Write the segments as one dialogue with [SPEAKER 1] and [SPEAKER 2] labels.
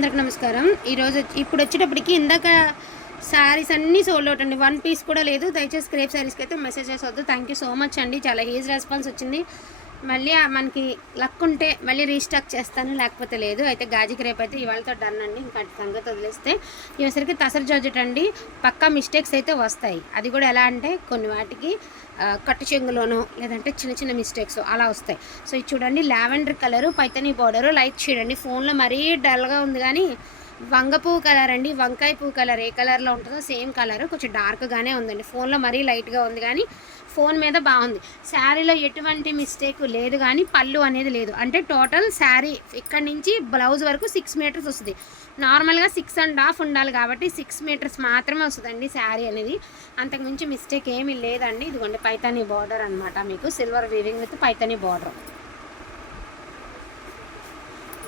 [SPEAKER 1] అందరికి నమస్కారం. ఈరోజు ఇప్పుడు వచ్చేటప్పటికి ఇందాక శారీస్ అన్నీ సోల్డ్ అవుట్ అండి. వన్ పీస్ కూడా లేదు. దయచేసి క్రేప్ శారీస్కి అయితే మెసేజ్ చేసొద్దు థ్యాంక్ యూ సో మచ్ అండి. చాలా హీజ్ రెస్పాన్స్ వచ్చింది. మళ్ళీ మనకి లక్ ఉంటే మళ్ళీ రీస్టాక్ చేస్తాను లేకపోతే లేదు. అయితే గాజుకి రేపు అయితే ఇవాళతో డన్ అండి. ఇంకా సంగతి వదిలేస్తే ఇవసరికి తసర జార్జెట్ అండి. పక్కా మిస్టేక్స్ అయితే వస్తాయి. అది కూడా ఎలా అంటే కొన్ని వాటికి కట్టు చెంగులోనో లేదంటే చిన్న చిన్న మిస్టేక్స్ అలా వస్తాయి. సో ఇది చూడండి lavender colour Paithani border light shade అండి ఫోన్లో మరీ డల్గా ఉంది కానీ వంగ పువ్వు కలర్ అండి. వంకాయ పువ్వు కలర్ ఏ కలర్లో ఉంటుందో సేమ్ కలర్. కొంచెం డార్క్గానే ఉందండి. ఫోన్లో మరీ లైట్గా ఉంది కానీ ఫోన్ మీద బాగుంది. శారీలో ఎటువంటి మిస్టేక్ లేదు కానీ పళ్ళు అనేది లేదు. అంటే టోటల్ శారీ ఇక్కడ నుంచి బ్లౌజ్ వరకు సిక్స్ మీటర్స్ వస్తుంది. నార్మల్గా సిక్స్ అండ్ హాఫ్ ఉండాలి కాబట్టి సిక్స్ మీటర్స్ మాత్రమే వస్తుందండి శారీ అనేది. అంతకుమించి మిస్టేక్ ఏమీ లేదండి. ఇదిగోండి పైతానీ బార్డర్ అనమాట మీకు. Silver weaving with Paithani border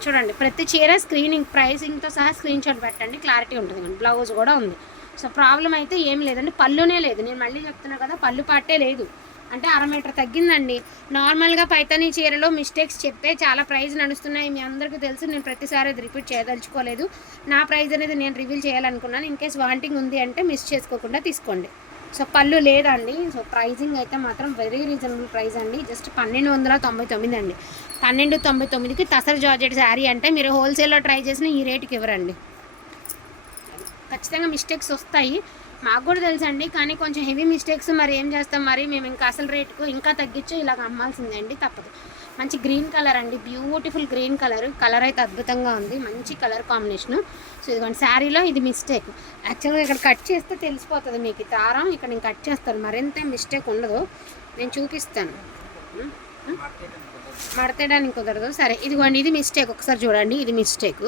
[SPEAKER 1] చూడండి ప్రతి చీర స్క్రీనింగ్ ప్రైసింగ్తో సహా స్క్రీన్ షాట్ పెట్టండి క్లారిటీ ఉంటుంది కానీ బ్లౌజ్ కూడా ఉంది. సో ప్రాబ్లం అయితే ఏం లేదండి పళ్ళునే లేదు. నేను మళ్ళీ చెప్తున్నా కదా పళ్ళు పాటే లేదు. అంటే అర మీటర్ తగ్గిందండి. నార్మల్గా పైతని చీరలో మిస్టేక్స్ చెప్తే చాలా ప్రైజ్ నడుస్తున్నాయి. మీ అందరికీ తెలుసు నేను ప్రతిసారి అది రిపీట్ చేయదలుచుకోలేదు. నా ప్రైజ్ అనేది నేను రివీల్ చేయాలనుకున్నాను. ఇన్ కేస్ వాంటింగ్ ఉంది అంటే మిస్ చేసుకోకుండా తీసుకోండి. సో పళ్ళు లేదండి. సో ప్రైజింగ్ అయితే మాత్రం వెరీ రీజనబుల్ ప్రైస్ అండి. జస్ట్ పన్నెండు వందల తొంభై తొమ్మిది అండి. పన్నెండు తొంభై తొమ్మిదికి తసర్ జార్జెట్ శారీ అంటే మీరు హోల్సేల్లో ట్రై చేసిన ఈ రేటుకి ఇవ్వరండి. ఖచ్చితంగా మిస్టేక్స్ వస్తాయి. మాకు కూడా తెలుసండి. కానీ కొంచెం హెవీ మిస్టేక్స్ మరి ఏం చేస్తాం? మరి మేము ఇంకా అసలు రేటుకు ఇంకా తగ్గించు ఇలాగ అమ్మాల్సిందే అండి. తప్పదు. మంచి గ్రీన్ కలర్ అండి. Beautiful green colour. కలర్ అయితే అద్భుతంగా ఉంది. మంచి కలర్ కాంబినేషన్. సో ఇదిగోండి శారీలో ఇది మిస్టేక్. యాక్చువల్గా ఇక్కడ కట్ చేస్తే తెలిసిపోతుంది మీకు. ఈ దారం ఇక్కడ నేను కట్ చేస్తాను. మరింత మిస్టేక్ ఉండదు. నేను చూపిస్తాను. మడతేయడానికి కుదరదు. సరే ఇదిగోండి ఇది మిస్టేక్. ఒకసారి చూడండి ఇది మిస్టేక్.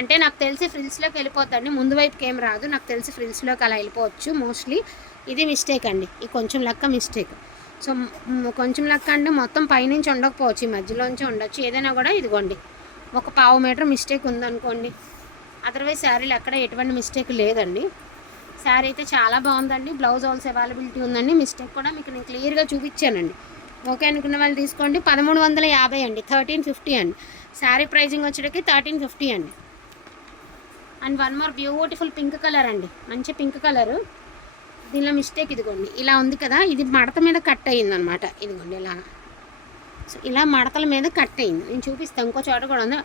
[SPEAKER 1] అంటే నాకు తెలిసి ఫ్రిల్స్లోకి వెళ్ళిపోద్దండి. ముందు వైపుకి ఏం రాదు. నాకు తెలిసి ఫ్రిల్స్లోకి అలా వెళ్ళిపోవచ్చు. మోస్ట్లీ ఇది మిస్టేక్ అండి. ఈ కొంచెం లెక్క మిస్టేక్. సో కొంచెం లెక్క అంటే మొత్తం పైనుంచి ఉండకపోవచ్చు ఈ మధ్యలోంచి ఉండొచ్చు. ఏదైనా కూడా ఇదిగోండి ఒక పావు మీటర్ మిస్టేక్ ఉందనుకోండి. అదర్వైజ్ శారీలు ఎక్కడ ఎటువంటి మిస్టేక్ లేదండి. శారీ అయితే చాలా బాగుందండి బ్లౌజ్ ఆల్స్ అవైలబిలిటీ ఉందండి. మిస్టేక్ కూడా మీకు నేను క్లియర్గా చూపించానండి. ఓకే అనుకున్న వాళ్ళు తీసుకోండి. పదమూడు వందల యాభై అండి థర్టీన్ ఫిఫ్టీ అండి. శారీ ప్రైజింగ్ వచ్చేటకి థర్టీన్ ఫిఫ్టీ అండి. And one more beautiful pink colour అండి మంచి పింక్ కలరు. దీనిలో మిస్టేక్ ఇదిగోండి. ఇలా ఉంది కదా ఇది మడత మీద కట్ అయ్యింది అనమాట ఇదిగోండి ఇలా. సో ఇలా మడతల మీద కట్ అయింది నేను చూపిస్తాను ఇంకో చోట కూడా ఉంది.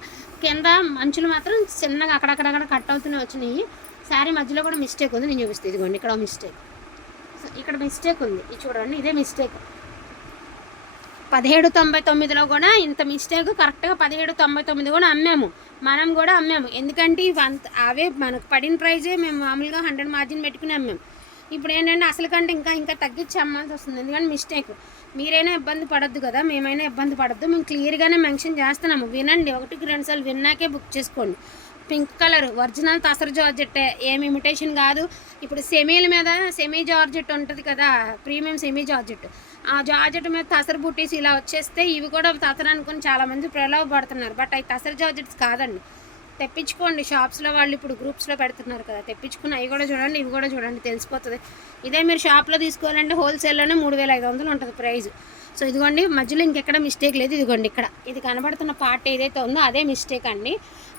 [SPEAKER 1] కింద మంచులు మాత్రం చిన్నగా అక్కడక్కడక్కడ కట్ అవుతూనే వచ్చినాయి. శారీ మధ్యలో కూడా మిస్టేక్ ఉంది. నేను చూపిస్తాను ఇదిగోండి ఇక్కడ మిస్టేక్ సో ఇక్కడ మిస్టేక్ ఉంది. ఇది చూడండి ఇదే మిస్టేక్ పదిహేడు తొంభై తొమ్మిదిలో కూడా ఇంత మిస్టేక్ కరెక్ట్గా పదిహేడు తొంభై తొమ్మిది కూడా అమ్మాము. మనం కూడా అమ్మాము. ఎందుకంటే ఇవి అంత అవే మనకు పడిన ప్రైజే మేము మామూలుగా హండ్రెడ్ మార్జిన్ పెట్టుకుని అమ్మాము. ఇప్పుడు ఏంటంటే అసలు కంటే ఇంకా ఇంకా తగ్గించి అమ్మాల్సి వస్తుంది. ఎందుకంటే మిస్టేక్ మీరైనా ఇబ్బంది పడద్దు కదా మేమైనా ఇబ్బంది పడద్దు. మేము క్లియర్గానే మెన్షన్ చేస్తున్నాము. వినండి ఒకటికి రెండు సార్లు విన్నాకే బుక్ చేసుకోండి. Pink colour original tussar georgette ఏమి ఇమిటేషన్ కాదు. ఇప్పుడు సెమీల మీద సెమీ జార్జెట్ ఉంటుంది కదా ప్రీమియం సెమీ జార్జెట్. ఆ జార్జెట్ మీద తసరు బుట్టీస్ ఇలా వచ్చేస్తే ఇవి కూడా తసరు అనుకుని చాలామంది ప్రలోభపడుతున్నారు. బట్ అవి తసరు జార్జెట్స్ కాదండి. తెప్పించుకోండి. షాప్స్లో వాళ్ళు ఇప్పుడు గ్రూప్స్లో పెడుతున్నారు కదా తెప్పించుకుని అవి కూడా చూడండి ఇవి కూడా చూడండి తెలిసిపోతుంది. ఇదే మీరు షాప్లో తీసుకోవాలంటే హోల్సేల్లోనే మూడు వేల ఐదు వందలు ఉంటుంది ప్రైస్ సో ఇదిగోండి మధ్యలో ఇంకెక్కడ మిస్టేక్ లేదు. ఇదిగోండి ఇక్కడ. ఇది కనబడుతున్న పార్ట్ ఏదైతే ఉందో అదే మిస్టేక్ అండి.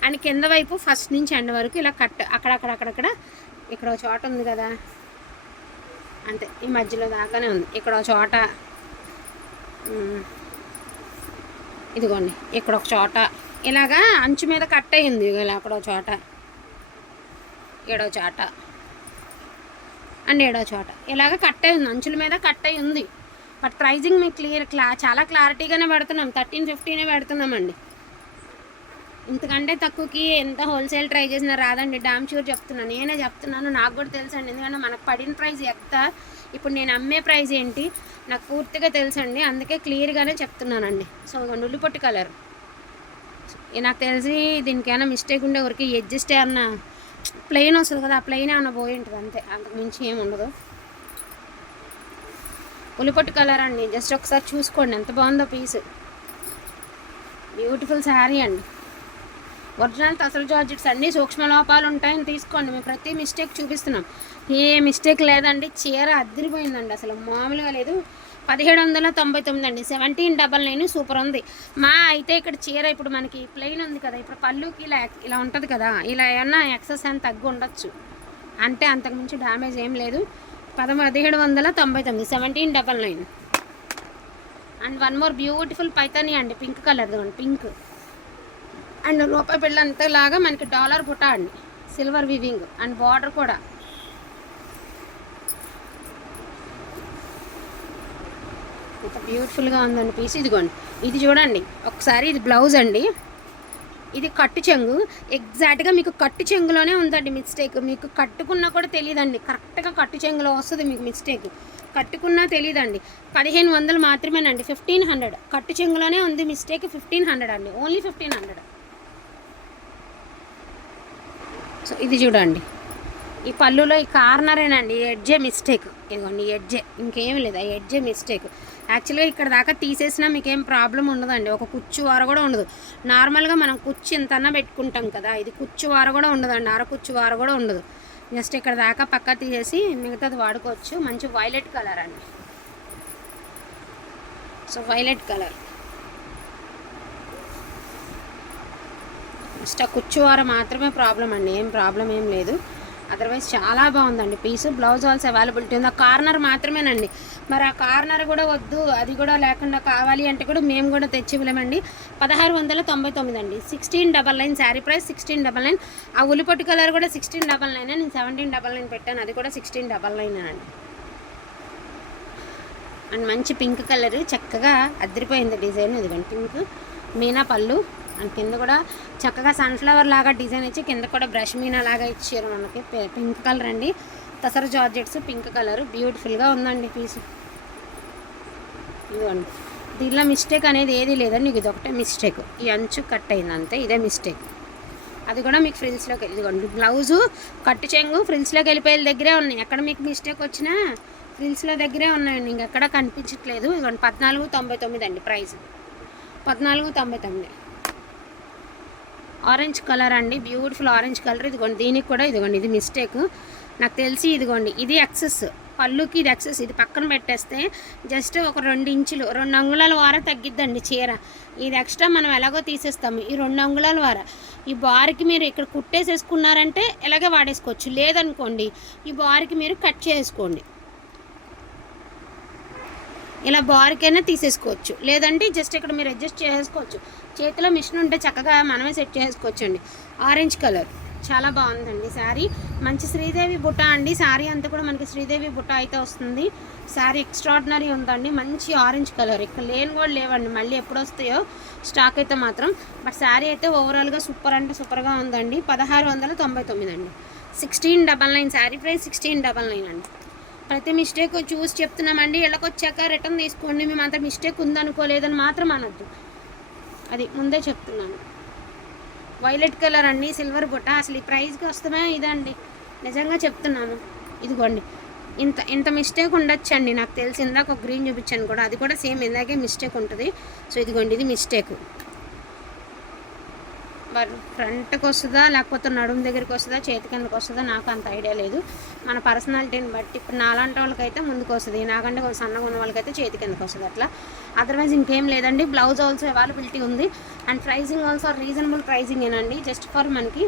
[SPEAKER 1] అండ్ కింద వైపు ఫస్ట్ నుంచి ఎండ్ వరకు ఇలా కట్ అక్కడక్కడ అక్కడక్కడ ఇక్కడ ఒక చోట ఉంది కదా. అంతే ఈ మధ్యలో దాకానే ఉంది. ఇక్కడ ఒక చోట ఇదిగోండి ఇక్కడ ఒక చోట ఇలాగా అంచు మీద కట్ అయింది. ఇలా అక్కడో చోట. ఏడో చోట. అండ్ ఏడో చోట. ఇలాగ కట్ అయింది. అంచుల మీద కట్ అయి ఉంది బట్ ప్రైజింగ్ మీకు క్లియర్ క్లా చాలా క్లారిటీగానే పెడుతున్నాం. థర్టీన్ ఫిఫ్టీనే పెడుతున్నామండి. ఇంతకంటే తక్కువకి ఎంత హోల్సేల్ ట్రై చేసినా రాదండి. డామ్ షూర్ చెప్తున్నాను నేనే చెప్తున్నాను. నాకు కూడా తెలుసండి. ఎందుకంటే మనకు పడిన ప్రైస్ ఎంత? ఇప్పుడు నేను అమ్మే ప్రైస్ ఏంటి? నాకు పూర్తిగా తెలుసండి. అందుకే క్లియర్గానే చెప్తున్నానండి. సో నుల్లిపొట్టి కలర్. నాకు తెలిసి దీనికైనా మిస్టేక్ ఉండే వరకు అడ్జస్ట్ ఏమన్నా ప్లెయిన్ వస్తుంది కదా ఆ ప్లెయిన్ ఏమన్నా పోయి ఉంటుంది అంతే. అంతకు మించి ఏమి ఉండదు. ఉలిపట్టు కలర్ అండి. జస్ట్ ఒకసారి చూసుకోండి ఎంత బాగుందో పీస్ బ్యూటిఫుల్ శారీ అండి. ఒరిజినల్ తసలు జార్జెట్స్ అన్ని సూక్ష్మ లోపాలు ఉంటాయని తీసుకోండి. మేము ప్రతి మిస్టేక్ చూపిస్తున్నాం. ఏ మిస్టేక్ లేదండి చీర అద్దరిపోయిందండి. అసలు మామూలుగా లేదు. పదిహేడు వందల తొంభై తొమ్మిది అండి. సెవెంటీన్ డబల్ నైన్ సూపర్ ఉంది. మా అయితే ఇక్కడ చీర ఇప్పుడు మనకి ప్లెయిన్ ఉంది కదా. ఇప్పుడు పళ్ళుకి ఇలా ఇలా ఉంటుంది కదా. ఇలా ఏమన్నా ఎక్సెస్ అని తగ్గు ఉండొచ్చు. అంటే అంతకుమించి డ్యామేజ్ ఏం లేదు. పద పదిహేడు వందల తొంభై తొమ్మిది seventeen double nine and one more beautiful Paithani అండి. పింక్ కలర్ అండి పింక్ అండ్ రూపాయి బిళ్ళ అంతలాగా మనకి డాలర్ బుట్ట అండి. సిల్వర్ వివింగ్ అండ్ బార్డర్ కూడా. ఎంత బ్యూటిఫుల్గా ఉందండి పీస్ ఇదిగోండి ఇది చూడండి. ఒకసారి ఇది బ్లౌజ్ అండి. ఇది కట్టు చెంగు. ఎగ్జాక్ట్గా మీకు కట్టు చెంగులోనే ఉందండి మిస్టేక్ మీకు కట్టుకున్నా కూడా తెలియదండి. కరెక్ట్గా కట్టు చెంగులో వస్తుంది మీకు మిస్టేక్ కట్టుకున్నా తెలియదండి. పదిహేను వందలు మాత్రమేనండి. ఫిఫ్టీన్ హండ్రెడ్ కట్టు చెంగులోనే ఉంది మిస్టేక్ ఫిఫ్టీన్ హండ్రెడ్ అండి. ఓన్లీ ఫిఫ్టీన్ హండ్రెడ్ సో ఇది చూడండి. ఈ పళ్ళులో ఈ కార్నరేనండి ఎడ్జే మిస్టేక్ ఇదిగోండి ఎడ్జే ఇంకేం లేదు. ఆ ఎడ్జే మిస్టేక్ యాక్చువల్గా ఇక్కడ దాకా తీసేసినా మీకేం ప్రాబ్లం ఉండదండి. ఒక కుచ్చు వార కూడా ఉండదు. నార్మల్గా మనం కుచ్చు ఇంతన్నా పెట్టుకుంటాం కదా ఇది కుచ్చు వార కూడా ఉండదండి. అర కుచ్చు వార కూడా ఉండదు. జస్ట్ ఇక్కడ దాకా పక్క తీసేసి మిగతాది వాడుకోవచ్చు. మంచి వైలెట్ కలర్ అండి. సో వైలెట్ కలర్ జస్ట్ ఆ కుచ్చువార మాత్రమే ప్రాబ్లం అండి. ఏం ప్రాబ్లం ఏం లేదు. అదర్వైజ్ చాలా బాగుందండి. పీస్ బ్లౌజ్ ఆల్స్ అవైలబిలిటీ ఉంది. ఆ కార్నర్ మాత్రమేనండి. మరి ఆ కార్నర్ కూడా వద్దు అది కూడా లేకుండా కావాలి అంటే కూడా మేము కూడా తెచ్చి ఇవ్వలేమండి. పదహారు వందల తొంభై తొమ్మిది అండి sixteen double nine sari price sixteen double nine ఆ ఉల్లిపొట్టు కలర్ కూడా సిక్స్టీన్ డబల్ నైన్ నేను సెవెంటీన్ డబల్ నైన్ పెట్టాను. అది కూడా సిక్స్టీన్ డబల్ నైన్ అండి. అండ్ మంచి పింక్ కలర్ చక్కగా అదిరిపోయింది డిజైన్. ఇదిగోండి పింక్ మీనా పళ్ళు కింద కూడా చక్కగా సన్ఫ్లవర్ లాగా డిజైన్ ఇచ్చి కింద కూడా బ్రష్ మీనా లాగా ఇచ్చారు మనకి. పింక్ కలర్ అండి. తసర జార్జెట్స్ పింక్ కలర్ బ్యూటిఫుల్గా ఉందండి పీస్ ఇదిగోండి. దీనిలో మిస్టేక్ అనేది ఏది లేదండి. ఇది ఒకటే మిస్టేక్ ఈ అంచు కట్ అయింది అంతే ఇదే మిస్టేక్ అది కూడా మీకు ఫ్రిల్స్లోకి ఇదిగోండి. బ్లౌజు కట్టు చెంగు ఫ్రిల్స్లోకి వెళ్ళిపోయే దగ్గరే ఉన్నాయి. ఎక్కడ మీకు మిస్టేక్ వచ్చినా ఫ్రిల్స్లో దగ్గరే ఉన్నాయండి. ఇంకెక్కడ కనిపించట్లేదు. ఇదిగోండి పద్నాలుగు తొంభై తొమ్మిది అండి ప్రైస్ పద్నాలుగు తొంభై తొమ్మిది. ఆరెంజ్ కలర్ అండి బ్యూటిఫుల్ ఆరెంజ్ కలర్. ఇదిగోండి దీనికి కూడా ఇదిగోండి ఇది మిస్టేక్. నాకు తెలిసి ఇదిగోండి ఇది ఎక్సెస్ పళ్ళుకి ఇది ఎక్సెస్ ఇది పక్కన పెట్టేస్తే జస్ట్ ఒక రెండు ఇంచులు రెండు అంగుళాల వార తగ్గిద్దండి చీర. ఇది ఎక్స్ట్రా మనం ఎలాగో తీసేస్తాము ఈ రెండు అంగుళాల వార. ఈ బార్కి మీరు ఇక్కడ కుట్టేసేసుకున్నారంటే ఇలాగే వాడేసుకోవచ్చు? లేదనుకోండి ఈ బార్కి మీరు కట్ చేసుకోండి. ఇలా బార్కైనా తీసేసుకోవచ్చు. లేదంటే జస్ట్ ఇక్కడ మీరు అడ్జస్ట్ చేసుకోవచ్చు చేతిలో మిషన్ ఉంటే చక్కగా మనమే సెట్ చేసుకోవచ్చండి. ఆరెంజ్ కలర్ చాలా బాగుందండి శారీ. మంచి శ్రీదేవి బుట్ట అండి. శారీ అంతా కూడా మనకి శ్రీదేవి బుట్ట అయితే వస్తుంది. శారీ ఎక్స్ట్రాడినరీ ఉందండి. మంచి ఆరెంజ్ కలర్ ఇక్కడ లేని కూడా లేవండి. మళ్ళీ ఎప్పుడు వస్తాయో స్టాక్ అయితే మాత్రం. బట్ శారీ అయితే ఓవరాల్గా సూపర్ అంటే సూపర్గా ఉందండి. పదహారు వందల తొంభై తొమ్మిది అండి. Sixteen double nine sari price sixteen double nine అండి. ప్రతి మిస్టేక్ చూసి చెప్తున్నామండి. ఇళ్ళకొచ్చాక రిటర్న్ తీసుకోండి. మేము అంత మిస్టేక్ ఉందనుకోలేదని మాత్రం అనొద్దు. అది ముందే చెప్తున్నాను. వైలెట్ కలర్ అండి సిల్వర్ బుట్ట. అసలు ఈ ప్రైస్కి వస్తామే ఇదండి. నిజంగా చెప్తున్నాను. ఇదిగోండి. ఇంత ఇంత మిస్టేక్ ఉండొచ్చండి. నాకు తెలిసి ఇందాక ఒక గ్రీన్ చూపించాను కూడా. అది కూడా సేమ్ ఇందాకే మిస్టేక్ ఉంటుంది. సో ఇదిగోండి ఇది మిస్టేక్ ఫ్రంట్కి వస్తుందా లేకపోతే నడుము దగ్గరికి వస్తుందా చేతి కిందకి వస్తుందా నాకు అంత ఐడియా లేదు. మన పర్సనాలిటీని బట్టి ఇప్పుడు నాలాంటి వాళ్ళకైతే ముందుకు వస్తుంది. నాకంటే కొంచెం సన్నగా ఉన్న వాళ్ళకైతే చేతి కిందకి వస్తుంది అట్లా. అదర్వైజ్ ఇంకేం లేదండి. బ్లౌజ్ ఆల్సో అవైలబిలిటీ ఉంది. And pricing also reasonable pricing ఏనండి. జస్ట్ ఫర్ మనకి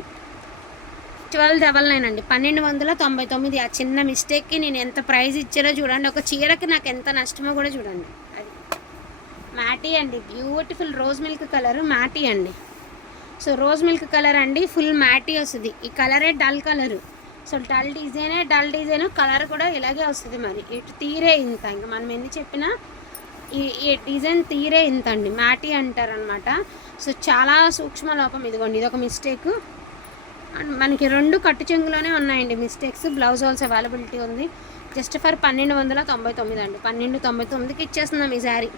[SPEAKER 1] ట్వెల్వ్ డబల్ నైన్ అండి. పన్నెండు వందల తొంభై తొమ్మిది. ఆ చిన్న మిస్టేక్కి నేను ఎంత ప్రైజ్ ఇచ్చారో చూడండి. ఒక చీరకి నాకు ఎంత నష్టమో కూడా చూడండి. అది మ్యాటీ అండి. Beautiful rose milk colour matte అండి. సో రోజ్ మిల్క్ కలర్ అండి ఫుల్ మ్యాటీ వస్తుంది. ఈ కలరే డల్ కలరు. సో డల్ డిజైనే డల్ డిజైన్ కలర్ కూడా ఇలాగే వస్తుంది మరి. ఇటు తీరే ఇంత ఇంకా మనం ఎన్ని చెప్పినా ఈ ఈ డిజైన్ తీరే ఇంత అండి. మ్యాటీ అంటారనమాట. సో చాలా సూక్ష్మ లోపం ఇదిగోండి ఇది ఒక మిస్టేక్. అండ్ మనకి రెండు కట్టు చెంగులోనే ఉన్నాయండి మిస్టేక్స్. బ్లౌజ్ ఆల్సో అవైలబిలిటీ ఉంది. జస్ట్ ఫర్ పన్నెండు వందల తొంభై తొమ్మిది అండి. పన్నెండు తొంభై తొమ్మిదికి ఇచ్చేస్తున్నాం ఈ శారీ.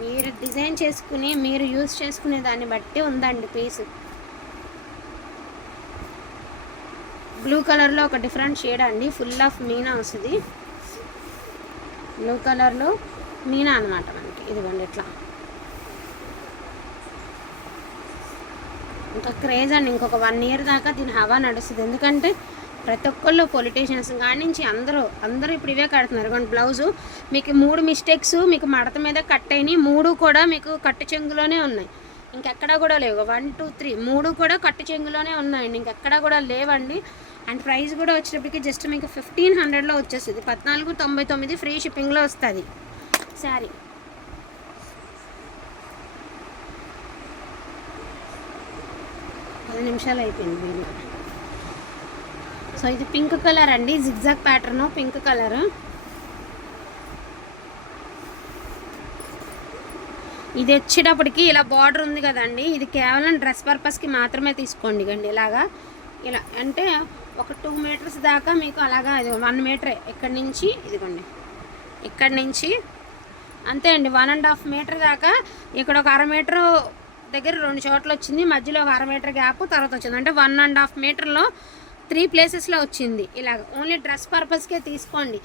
[SPEAKER 1] మీరు డిజైన్ చేసుకుని మీరు యూజ్ చేసుకునే దాన్ని బట్టి ఉందండి పీస్. బ్లూ కలర్లో ఒక డిఫరెంట్ షేడ్ అండి. ఫుల్ ఆఫ్ మీనా వస్తుంది. బ్లూ కలర్లో మీనా అనమాట మనకి. ఇదిగోండి ఇట్లా. ఇంకా క్రేజ్ అండి. ఇంకొక వన్ ఇయర్ దాకా దీని హవా నడుస్తుంది. ఎందుకంటే ప్రతి ఒక్కళ్ళు పొలిటీషియన్స్ కాడి నుంచి అందరూ అందరూ ఇప్పుడు ఇవే కడుతున్నారు. కానీ బ్లౌజు మీకు మూడు మిస్టేక్స్ మీకు మడత మీద కట్ అయినాయి. మూడు కూడా మీకు కట్టు చెంగులోనే ఉన్నాయి. ఇంకెక్కడా కూడా లేవు. వన్ టూ త్రీ మూడు కూడా కట్టు చెంగులోనే ఉన్నాయండి. ఇంకెక్కడా కూడా లేవండి. అండ్ ప్రైస్ కూడా వచ్చేటప్పటికి జస్ట్ మీకు ఫిఫ్టీన్ హండ్రెడ్లో వచ్చేస్తుంది. పద్నాలుగు తొంభై తొమ్మిది ఫ్రీ షిప్పింగ్లో వస్తుంది. శారీ పది నిమిషాలు అయిపోయింది వీడియో. సో ఇది పింక్ కలర్ అండి జిగ్జాగ్ ప్యాటర్న్ పింక్ కలర్. ఇది వచ్చేటప్పటికి ఇలా బార్డర్ ఉంది కదండి ఇది కేవలం డ్రెస్ పర్పస్కి మాత్రమే తీసుకోండి కండి ఇలాగా. ఇలా అంటే ఒక టూ మీటర్స్ దాకా మీకు అలాగా అది వన్ మీటరే ఇక్కడి నుంచి ఇదిగోండి ఇక్కడి నుంచి. అంతే అండి వన్ అండ్ హాఫ్ మీటర్ దాకా ఇక్కడ ఒక అర మీటర్ దగ్గర రెండు చోట్ల వచ్చింది మధ్యలో ఒక అర మీటర్ గ్యాప్ తర్వాత వచ్చింది. అంటే వన్ అండ్ హాఫ్ మీటర్లో త్రీ ప్లేసెస్లో వచ్చింది. ఇలాగ ఓన్లీ డ్రెస్ పర్పస్కే తీసుకోండి.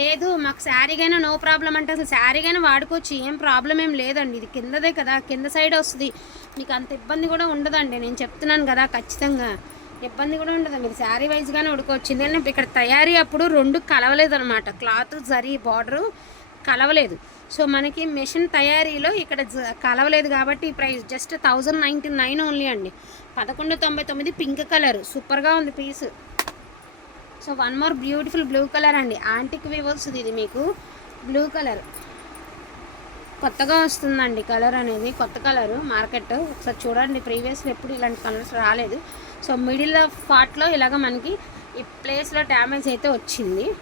[SPEAKER 1] లేదు మాకు శారీగైనా నో ప్రాబ్లం అంటే అసలు శారీగైనా వాడుకోవచ్చు. ఏం ప్రాబ్లం ఏం లేదండి. ఇది కిందదే కదా కింద సైడ్ వస్తుంది. మీకు అంత ఇబ్బంది కూడా ఉండదండి. నేను చెప్తున్నాను కదా ఖచ్చితంగా. ఇబ్బంది కూడా ఉండదు. మీరు శారీ వైజ్గానే ఉడుకోవచ్చు. ఎందుకంటే ఇక్కడ తయారీ అప్పుడు రెండు కలవలేదు అనమాట క్లాత్ జరీ బార్డరు కలవలేదు. సో మనకి మెషిన్ తయారీలో ఇక్కడ జ- కలవలేదు కాబట్టి ఈ price just thousand ninety nine only అండి. పదకొండు తొంభై తొమ్మిది పింక్ కలర్. సూపర్గా ఉంది piece. So one more beautiful blue colour అండి. యాంటిక్ వేవ్ వస్తుంది ఇది మీకు. Blue colour. కొత్తగా వస్తుందండి కలర్ అనేది. కొత్త కలరు మార్కెట్. ఒకసారి చూడండి ప్రీవియస్లో ఎప్పుడు ఇలాంటి కలర్స్ రాలేదు. సో మిడిల్ పార్ట్లో ఇలాగ మనకి ఈ ప్లేస్లో డ్యామేజ్ అయితే వచ్చింది.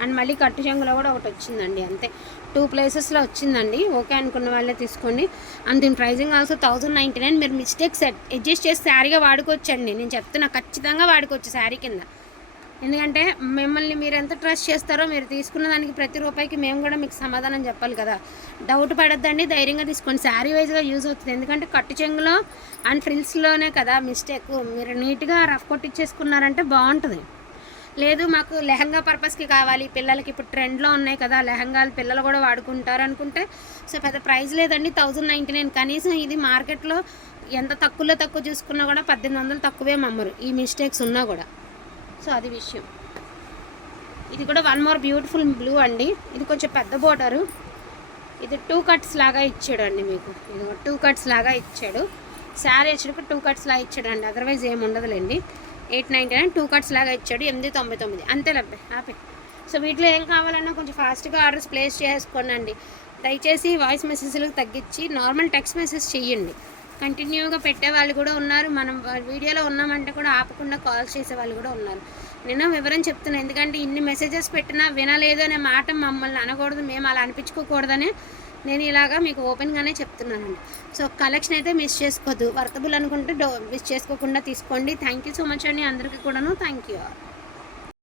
[SPEAKER 1] అండ్ మళ్ళీ కట్టు చెంగులో కూడా ఒకటి వచ్చిందండి అంతే. టూ ప్లేసెస్లో వచ్చిందండి. ఓకే అనుకున్న వాళ్ళే తీసుకోండి. అండ్ దీని pricing also thousand ninety nine మీరు మిస్టేక్స్ అడ్జస్ట్ చేసి శారీగా వాడుకోవచ్చండి. నేను చెప్తున్నా ఖచ్చితంగా వాడుకోవచ్చు శారీ కింద. ఎందుకంటే మిమ్మల్ని మీరు ఎంత ట్రస్ట్ చేస్తారో మీరు తీసుకున్న దానికి ప్రతి రూపాయికి మేము కూడా మీకు సమాధానం చెప్పాలి కదా. డౌట్ పడద్దండి ధైర్యంగా తీసుకోండి. శారీ వైజ్గా యూజ్ అవుతుంది. ఎందుకంటే కట్టు చెంగులో అండ్ ఫ్రిల్స్లోనే కదా మిస్టేక్ మీరు నీట్గా రఫ్ కొట్టించేసుకున్నారంటే బాగుంటుంది. లేదు మాకు లెహంగా పర్పస్కి కావాలి. పిల్లలకి ఇప్పుడు ట్రెండ్లో ఉన్నాయి కదా లెహంగాలు పిల్లలు కూడా వాడుకుంటారు అనుకుంటే సో పెద్ద ప్రైస్ లేదండి థౌజండ్ నైంటీ నైన్ కనీసం ఇది మార్కెట్లో ఎంత తక్కువలో తక్కువ చూసుకున్నా కూడా పద్దెనిమిది వందలు తక్కువే మమ్మరు ఈ మిస్టేక్స్ ఉన్నా కూడా. సో అది విషయం. ఇది కూడా వన్ మోర్ బ్యూటిఫుల్ బ్లూ అండి. ఇది కొంచెం పెద్ద బోర్డరు ఇది టూ కట్స్ లాగా ఇచ్చాడు అండి మీకు. ఇది టూ కట్స్ లాగా ఇచ్చాడు. శారీ వచ్చేటప్పుడు టూ కట్స్ లాగా ఇచ్చాడు అండి అదర్వైజ్ ఏమి ఉండదులేండి. Eight ninety nine two cuts లాగా ఇచ్చాడు ఎనిమిది తొంభై తొమ్మిది. అంతే లబ్బే హ్యాపీ సో వీటిలో ఏం కావాలన్నా కొంచెం ఫాస్ట్గా ఆర్డర్స్ ప్లేస్ చేసుకోనండి. దయచేసి వాయిస్ మెసేజ్లకు తగ్గించి నార్మల్ టెక్స్ట్ మెసేజ్ చెయ్యండి. కంటిన్యూగా పెట్టే వాళ్ళు కూడా ఉన్నారు. మనం వీడియోలో ఉన్నామంటే కూడా ఆపకుండా కాల్స్ చేసే వాళ్ళు కూడా ఉన్నారు. నేను వివరం చెప్తున్నాను ఎందుకంటే ఇన్ని మెసేజెస్ పెట్టినా వినలేదు అనే మాట మమ్మల్ని అనకూడదు. మేము అలా అనిపించుకోకూడదని నేను ఇలాగా మీకు ఓపెన్గానే చెప్తున్నానండి. సో కలెక్షన్ అయితే మిస్ చేసుకోవద్దు వర్తబుల్ అనుకుంటే డో మిస్ చేసుకోకుండా తీసుకోండి. థ్యాంక్ యూ సో మచ్ అండి. అందరికీ కూడాను థ్యాంక్ యూ.